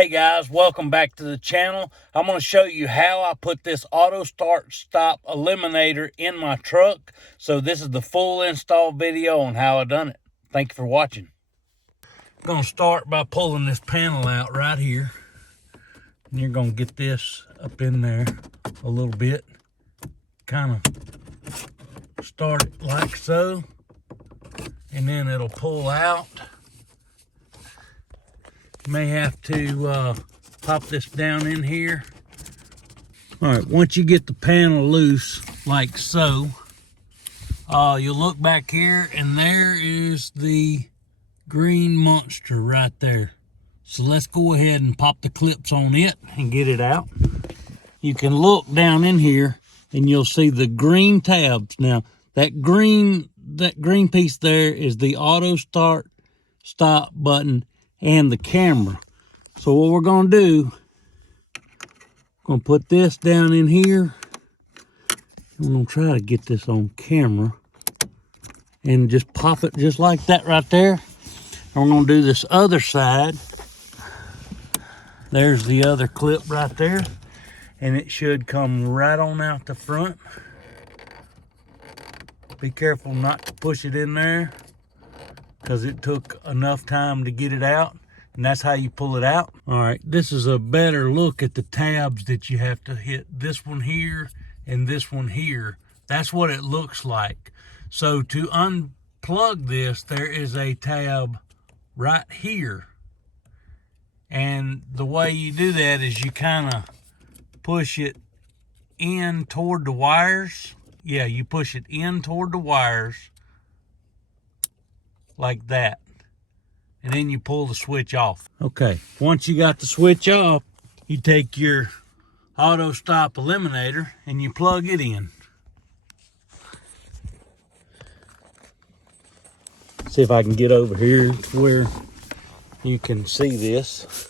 Hey guys, welcome back to the channel. I'm going to show you how I put this Auto Stop Eliminator in my truck. So this is the full install video on how I done it. Thank you for watching. I'm going to start by pulling this panel out right here. And you're going to get this up in there a little bit. Kind of start it like so. And then it'll pull out. You may have to pop this down in here. All right, once you get the panel loose like so, you'll look back here and there is the green monster right there. So let's go ahead and pop the clips on it and get it out. You can look down in here and you'll see the green tabs. Now that green piece there is the auto stop button and the camera. So what we're going to do, going to put this down in here. I'm going to try to get this on camera and just pop it just like that right there. And we're going to do this other side. There's the other clip right there, and it should come right on out the front. Be careful not to push it in there, because it took enough time to get it out, and that's how you pull it out. All right, this is a better look at the tabs that you have to hit. This one here and this one here. That's what it looks like. So to unplug this, there is a tab right here. And the way you do that is you kind of push it in toward the wires. Yeah, you push it in toward the wires like that, and then you pull the switch off. Okay, once you got the switch off, you take your Auto Stop Eliminator and you plug it in. See if I can get over here to where you can see this.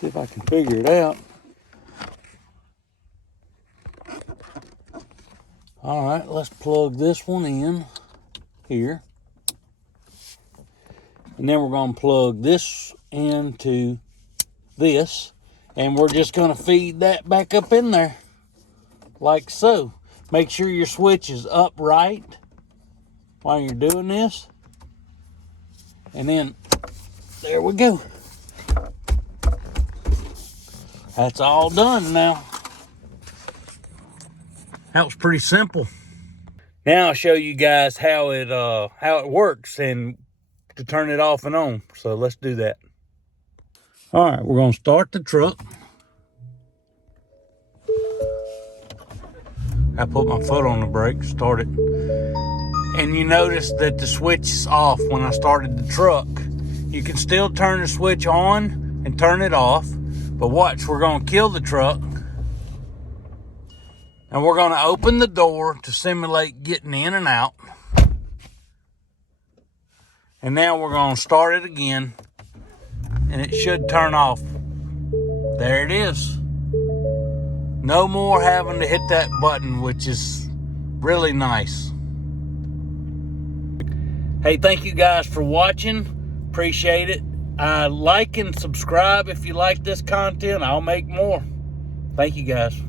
See if I can figure it out. All right, let's plug this one in here. And then we're going to plug this into this. And we're just going to feed that back up in there like so. Make sure your switch is upright while you're doing this. And then, there we go. That's all done now. That was pretty simple. Now I'll show you guys how it works and to turn it off and on. So let's do that. All right, we're gonna start the truck. I put my foot on the brake, start it. And you notice that the switch is off when I started the truck. You can still turn the switch on and turn it off, but watch, we're gonna kill the truck. And we're going to open the door to simulate getting in and out. And now we're going to start it again. And it should turn off. There it is. No more having to hit that button, which is really nice. Hey, thank you guys for watching. Appreciate it. Like and subscribe if you like this content. I'll make more. Thank you guys.